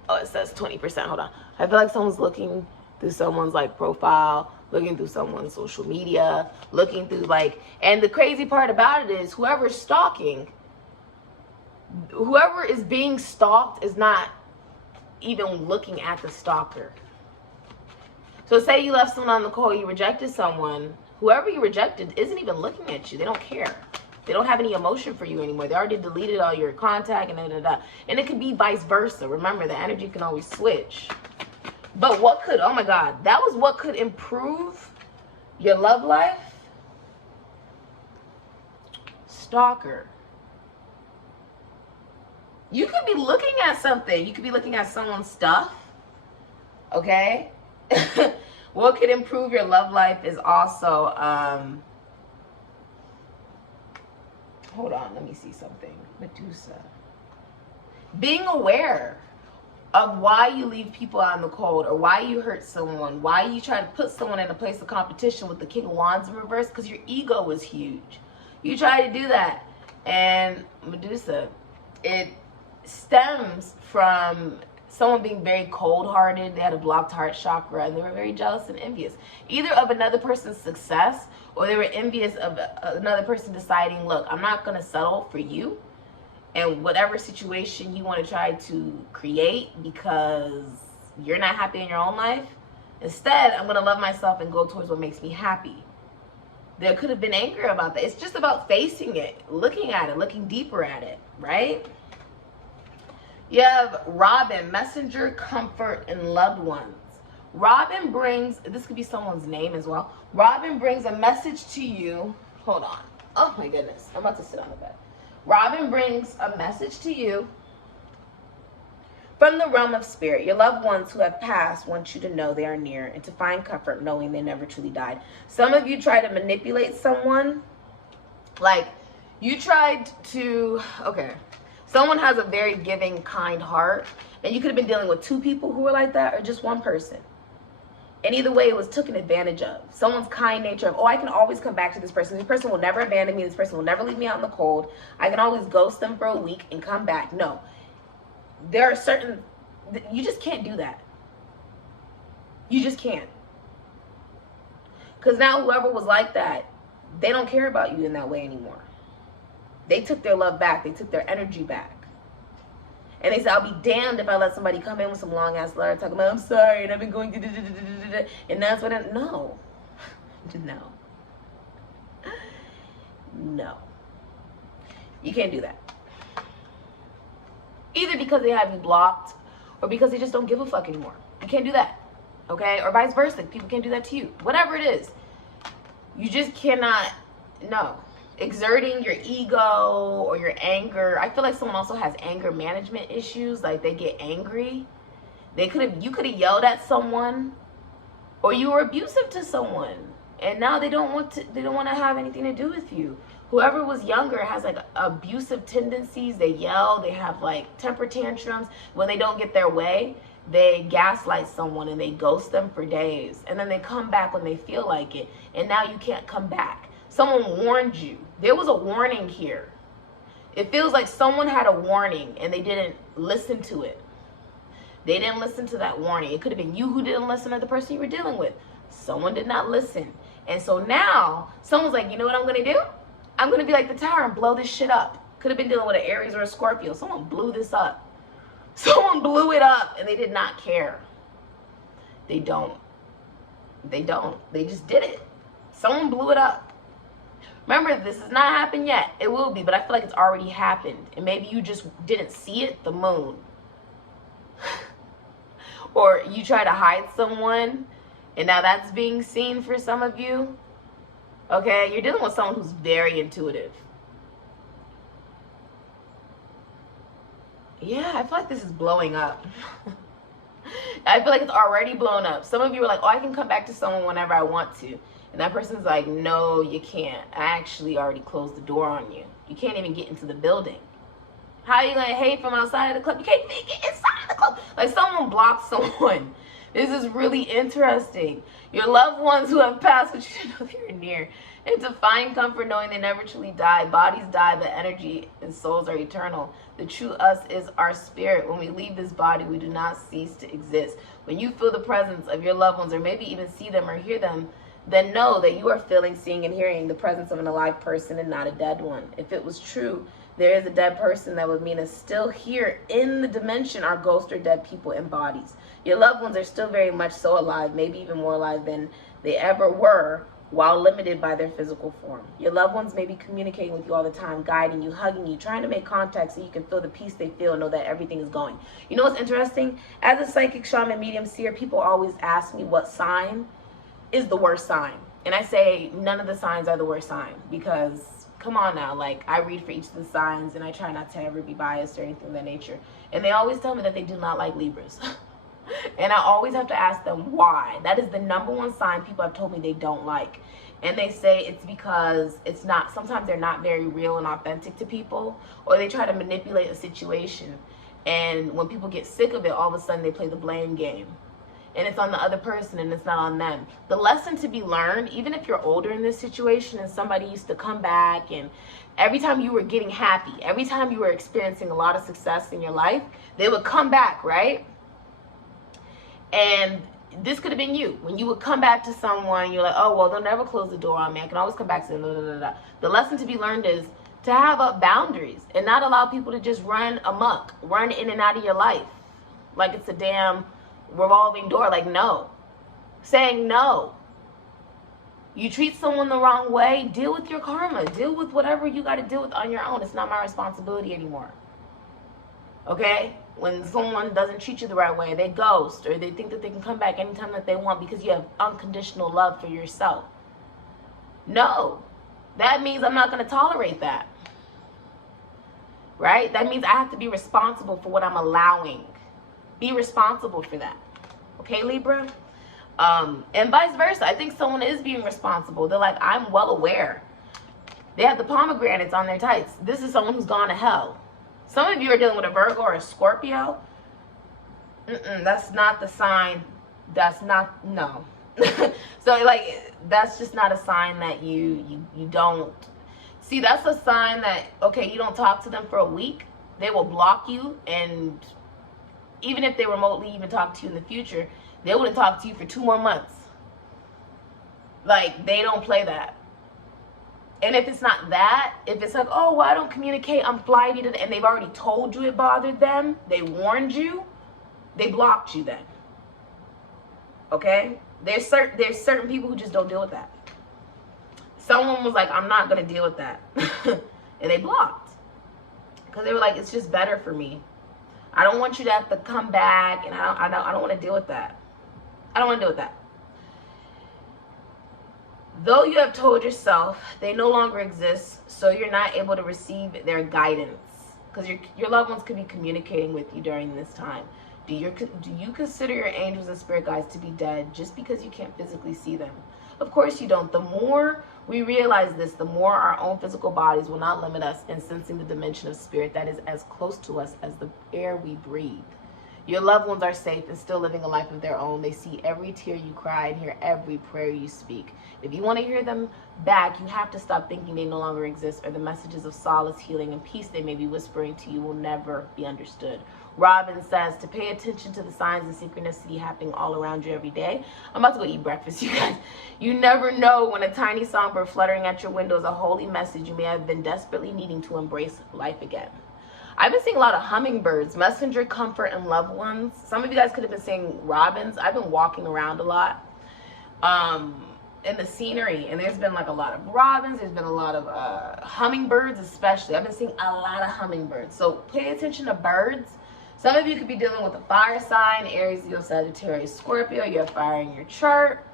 oh, it says 20%, hold on. I feel like someone's looking through someone's like profile, looking through someone's social media, looking through like, and the crazy part about it is whoever's stalking, whoever is being stalked is not even looking at the stalker. So say you left someone on the call, you rejected someone, whoever you rejected isn't even looking at you. They don't care. They don't have any emotion for you anymore. They already deleted all your contact and da-da-da. And it could be vice versa. Remember, the energy can always switch. But what could, oh my God, that was what could improve your love life? Stalker. You could be looking at something. You could be looking at someone's stuff. Okay? What could improve your love life is also, hold on, let me see something. Medusa. Being aware of why you leave people out in the cold, or why you hurt someone, why you try to put someone in a place of competition with the King of Wands in reverse, because your ego is huge. You try to do that. And Medusa, it stems from someone being very cold-hearted. They had a blocked heart chakra, and they were very jealous and envious, either of another person's success, or they were envious of another person deciding, look, I'm not going to settle for you and whatever situation you want to try to create because you're not happy in your own life. Instead, I'm going to love myself and go towards what makes me happy. There could have been anger about that. It's just about facing it, looking at it, looking deeper at it, right? You have Robin, messenger, comfort, and loved ones. Robin brings, this could be someone's name as well. Robin brings a message to you. Hold on. Oh my goodness. I'm about to sit on the bed. Robin brings a message to you from the realm of spirit. Your loved ones who have passed want you to know they are near and to find comfort knowing they never truly died. Some of you try to manipulate someone. Like, you tried to, okay. Someone has a very giving, kind heart, and you could have been dealing with two people who were like that, or just one person. And either way, it was taken advantage of. Someone's kind nature of, oh, I can always come back to this person. This person will never abandon me. This person will never leave me out in the cold. I can always ghost them for a week and come back. No. There are certain, you just can't do that. You just can't. Because now whoever was like that, they don't care about you in that way anymore. They took their love back. They took their energy back. And they say, I'll be damned if I let somebody come in with some long-ass letter talking about, I'm sorry, and I've been going to and that's what no. No. No. You can't do that. Either because they have you blocked or because they just don't give a fuck anymore. You can't do that. Okay? Or vice versa. People can't do that to you. Whatever it is. You just cannot, no. Exerting your ego or your anger. I feel like someone also has anger management issues. Like they get angry. You could have yelled at someone, or you were abusive to someone, and now they don't want to have anything to do with you. Whoever was younger has like abusive tendencies. They yell, they have like temper tantrums. When they don't get their way, they gaslight someone and they ghost them for days, and then they come back when they feel like it, and now you can't come back. Someone warned you. There was a warning here. It feels like someone had a warning and they didn't listen to it. They didn't listen to that warning. It could have been you who didn't listen, or the person you were dealing with. Someone did not listen. And so now someone's like, you know what I'm going to do? I'm going to be like the tower and blow this shit up. Could have been dealing with an Aries or a Scorpio. Someone blew this up. Someone blew it up and they did not care. They don't. They just did it. Someone blew it up. Remember, this has not happened yet. It will be, but I feel like it's already happened. And maybe you just didn't see it, the moon. Or you try to hide someone, and now that's being seen for some of you. Okay, you're dealing with someone who's very intuitive. Yeah, I feel like this is blowing up. I feel like it's already blown up. Some of you are like, oh, I can come back to someone whenever I want to. And that person's like, no, you can't. I actually already closed the door on you. You can't even get into the building. How are you going to hate from outside of the club? You can't even get inside the club. Like someone blocked someone. This is really interesting. Your loved ones who have passed, but you didn't know they were near. And to find comfort knowing they never truly die. Bodies die, but energy and souls are eternal. The true us is our spirit. When we leave this body, we do not cease to exist. When you feel the presence of your loved ones, or maybe even see them or hear them, then know that you are feeling, seeing, and hearing the presence of an alive person and not a dead one. If it was true, there is a dead person, that would mean it's still here in the dimension are ghosts or dead people in bodies. Your loved ones are still very much so alive, maybe even more alive than they ever were, while limited by their physical form. Your loved ones may be communicating with you all the time, guiding you, hugging you, trying to make contact so you can feel the peace they feel and know that everything is going. You know what's interesting? As a psychic, shaman, medium, seer, people always ask me what sign is the worst sign. And I say none of the signs are the worst sign, because come on now, like I read for each of the signs and I try not to ever be biased or anything of that nature. And they always tell me that they do not like Libras. And I always have to ask them why. That is the number one sign people have told me they don't like. And they say it's because it's not, sometimes they're not very real and authentic to people, or they try to manipulate a situation. And when people get sick of it, all of a sudden they play the blame game. And it's on the other person and it's not on them. The lesson to be learned, even if you're older in this situation and somebody used to come back and every time you were getting happy, every time you were experiencing a lot of success in your life, they would come back, right? And this could have been you. When you would come back to someone, you're like, oh, well, they'll never close the door on me. I can always come back to them. Blah, blah, blah, blah. The lesson to be learned is to have up boundaries and not allow people to just run amok, run in and out of your life like it's a damn revolving door. Like, no. Saying no. You treat someone the wrong way, deal with your karma. Deal with whatever you got to deal with on your own. It's not my responsibility anymore. Okay? When someone doesn't treat you the right way, they ghost, or they think that they can come back anytime that they want because you have unconditional love for yourself. No. That means I'm not going to tolerate that. Right? That means I have to be responsible for what I'm allowing. Be responsible for that. Okay, Libra? And vice versa. I think someone is being responsible. They're like, I'm well aware. They have the pomegranates on their tights. This is someone who's gone to hell. Some of you are dealing with a Virgo or a Scorpio. That's not the sign. That's not, no. So, like, that's just not a sign that you don't. See, that's a sign that, okay, you don't talk to them for a week. They will block you, and even if they remotely even talk to you in the future, they wouldn't talk to you for 2 more months. Like, they don't play that. And if it's not that, if it's like, oh, well, I don't communicate, I'm flighty, and they've already told you it bothered them, they warned you, they blocked you then. Okay? There's certain people who just don't deal with that. Someone was like, I'm not going to deal with that. And they blocked. Because they were like, it's just better for me. I don't want you to have to come back, and I don't want to deal with that. I don't want to deal with that. Though you have told yourself they no longer exist, so you're not able to receive their guidance. Because your loved ones could be communicating with you during this time. Do you consider your angels and spirit guides to be dead just because you can't physically see them? Of course you don't. The more we realize this, the more our own physical bodies will not limit us in sensing the dimension of spirit that is as close to us as the air we breathe. Your loved ones are safe and still living a life of their own. They see every tear you cry and hear every prayer you speak. If you want to hear them back, you have to stop thinking they no longer exist, or the messages of solace, healing, and peace they may be whispering to you will never be understood. Robin says to pay attention to the signs and synchronicity happening all around you every day. I'm about to go eat breakfast, you guys. You never know when a tiny songbird fluttering at your window is a holy message you may have been desperately needing to embrace life again. I've been seeing a lot of hummingbirds, messenger, comfort, and loved ones. Some of you guys could have been seeing robins. I've been walking around a lot in the scenery, and there's been like a lot of robins. There's been a lot of hummingbirds, especially. I've been seeing a lot of hummingbirds. So pay attention to birds. Some of you could be dealing with a fire sign, Aries, Leo, Sagittarius, Scorpio. You have fire in your chart.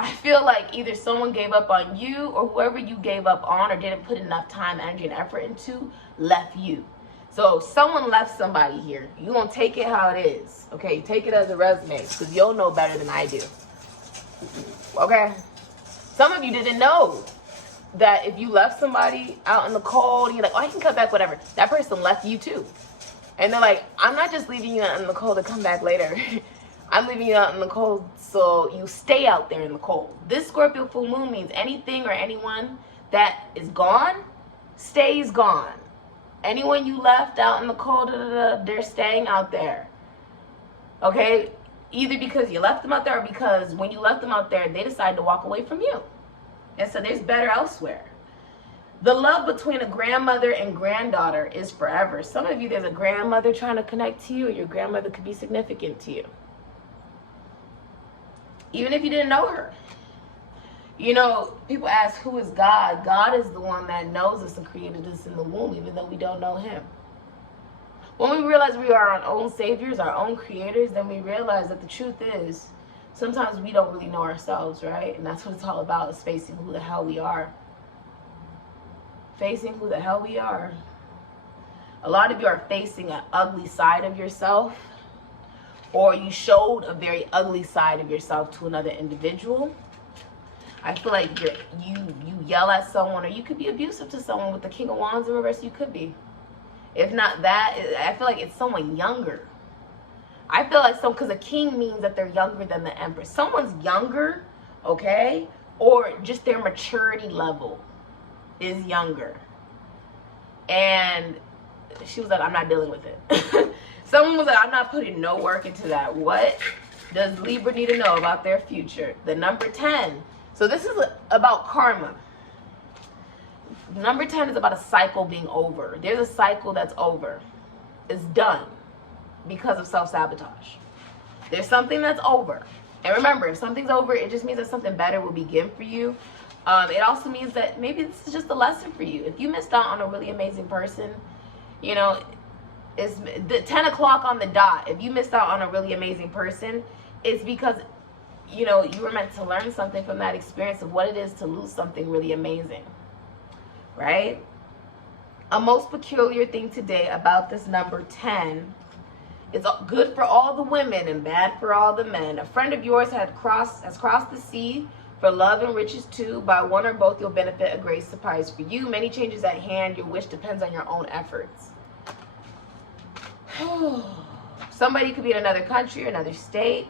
I feel like either someone gave up on you, or whoever you gave up on or didn't put enough time, energy, and effort into left you. So someone left somebody here. You're going to take it how it is. Okay, take it as a resume, because you'll know better than I do. Okay? Some of you didn't know that if you left somebody out in the cold, you're like, oh, I can come back, whatever. That person left you too. And they're like, I'm not just leaving you out in the cold to come back later. I'm leaving you out in the cold so you stay out there in the cold. This Scorpio full moon means anything or anyone that is gone stays gone. Anyone you left out in the cold, they're staying out there. Okay? Either because you left them out there, or because when you left them out there, they decided to walk away from you. And so there's better elsewhere. The love between a grandmother and granddaughter is forever. Some of you, there's a grandmother trying to connect to you, or your grandmother could be significant to you. Even if you didn't know her. You know, people ask, who is God? God is the one that knows us and created us in the womb, even though we don't know him. When we realize we are our own saviors, our own creators, then we realize that the truth is, sometimes we don't really know ourselves, right? And that's what it's all about, is facing who the hell we are. Facing who the hell we are. A lot of you are facing an ugly side of yourself, or you showed a very ugly side of yourself to another individual. I feel like you yell at someone, or you could be abusive to someone with the King of Wands in reverse. You could be. If not that, I feel like it's someone younger. I feel like because a king means that they're younger than the Empress. Someone's younger, okay? Or just their maturity level is younger. And she was like, I'm not dealing with it. Someone was like, I'm not putting no work into that. What does Libra need to know about their future? The number 10. So this is about karma. Number 10 is about a cycle being over. There's a cycle that's over. It's done because of self-sabotage. There's something that's over. And remember, if something's over, it just means that something better will begin for you. It also means that maybe this is just a lesson for you. If you missed out on a really amazing person, you know, it's the 10 o'clock on the dot. If you missed out on a really amazing person, it's because, you know, you were meant to learn something from that experience of what it is to lose something really amazing. Right? A most peculiar thing today about this number 10, it's good for all the women and bad for all the men. A friend of yours has crossed the sea for love and riches too. By one or both, you'll benefit a great surprise for you. Many changes at hand. Your wish depends on your own efforts. Somebody could be in another country, another state.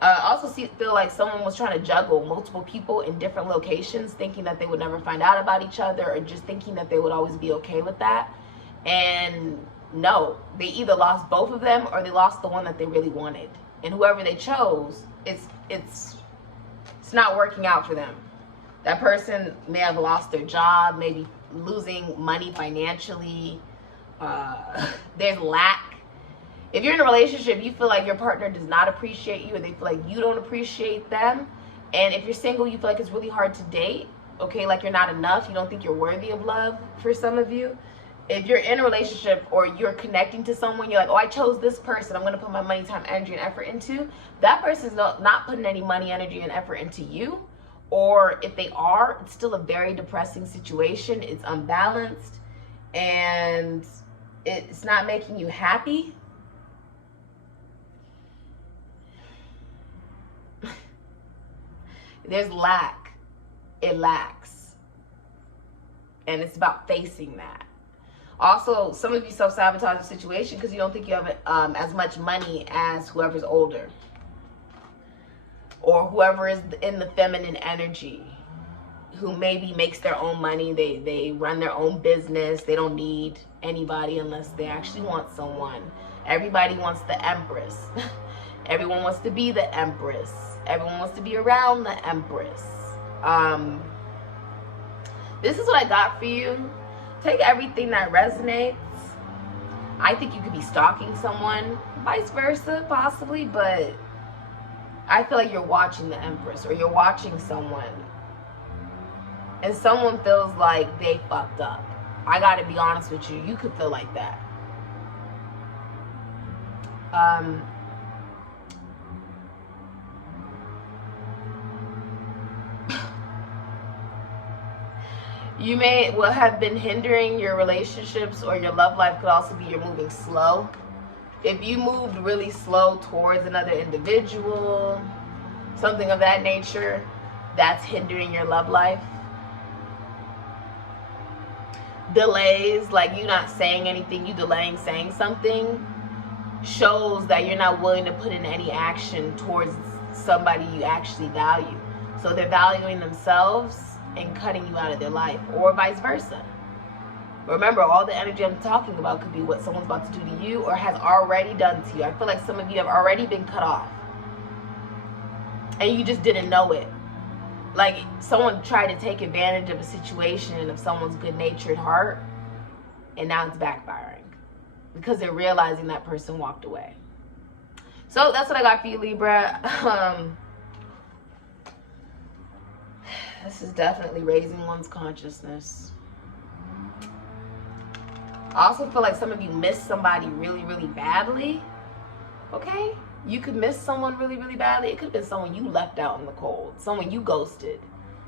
Also feel like someone was trying to juggle multiple people in different locations, thinking that they would never find out about each other, or just thinking that they would always be okay with that. And no, they either lost both of them, or they lost the one that they really wanted. And whoever they chose, it's not working out for them. That person may have lost their job, maybe losing money financially. There's lack. If you're in a relationship, you feel like your partner does not appreciate you, or they feel like you don't appreciate them. And if you're single, you feel like it's really hard to date. Okay, like you're not enough. You don't think you're worthy of love for some of you. If you're in a relationship or you're connecting to someone, you're like, oh, I chose this person. I'm going to put my money, time, energy, and effort into. That person's not putting any money, energy, and effort into you. Or if they are, it's still a very depressing situation. It's unbalanced and it's not making you happy. There's lack. It lacks. And it's about facing that. Also, some of you self-sabotage the situation because you don't think you have as much money as whoever's older. Or whoever is in the feminine energy, who maybe makes their own money. They run their own business. They don't need anybody unless they actually want someone. Everybody wants the empress. Everyone wants to be the empress. Everyone wants to be around the empress. This is what I got for you. Take everything that resonates. I think you could be stalking someone, vice versa, possibly, but I feel like you're watching the empress, or you're watching someone, and someone feels like they fucked up. I gotta be honest with you. You could feel like that. You may have been hindering your relationships, or your love life could also be you're moving slow. If you moved really slow towards another individual, something of that nature, that's hindering your love life. Delays, like you not saying anything, you delaying saying something, shows that you're not willing to put in any action towards somebody you actually value. So they're valuing themselves and cutting you out of their life, or vice versa. Remember, all the energy I'm talking about could be what someone's about to do to you or has already done to you. I feel like some of you have already been cut off and you just didn't know it. Like someone tried to take advantage of a situation of someone's good-natured heart, and now it's backfiring because they're realizing that person walked away. So that's what I got for you, Libra. This is definitely raising one's consciousness. I also feel like some of you missed somebody really, really badly. Okay? You could miss someone really, really badly. It could have been someone you left out in the cold. Someone you ghosted.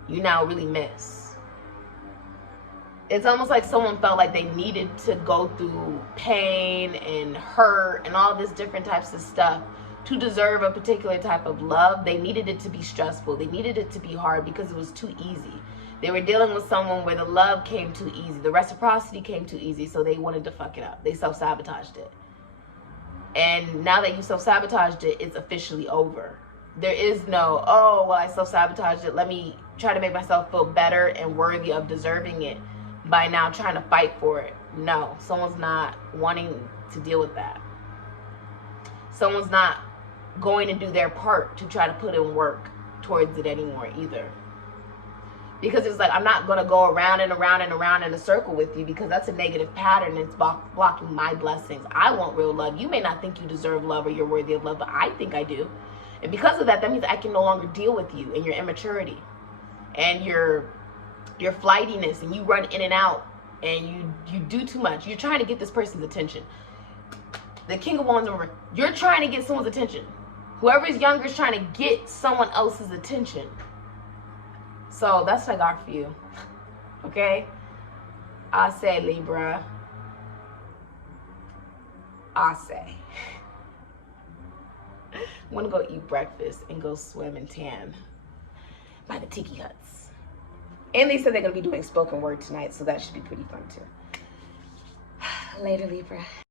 You now really miss. It's almost like someone felt like they needed to go through pain and hurt and all this different types of stuff to deserve a particular type of love. They needed it to be stressful. They needed it to be hard because it was too easy. They were dealing with someone where the love came too easy. The reciprocity came too easy, so they wanted to fuck it up. They self-sabotaged it. And now that you self-sabotaged it, it's officially over. There is no, oh, well, I self-sabotaged it. Let me try to make myself feel better and worthy of deserving it by now trying to fight for it. No, someone's not wanting to deal with that. Someone's not going to do their part to try to put in work towards it anymore either. Because it's like, I'm not going to go around and around and around in a circle with you, because that's a negative pattern. It's blocking my blessings. I want real love. You may not think you deserve love or you're worthy of love, but I think I do. And because of that, that means I can no longer deal with you and your immaturity and your flightiness, and you run in and out and you do too much. You're trying to get this person's attention. The King of Wands, remember, you're trying to get someone's attention. Whoever's younger is trying to get someone else's attention. So that's what I got for you. Okay? I say, Libra. I say. I'm going to go eat breakfast and go swim and tan by the tiki huts. And they said they're going to be doing spoken word tonight, so that should be pretty fun too. Later, Libra.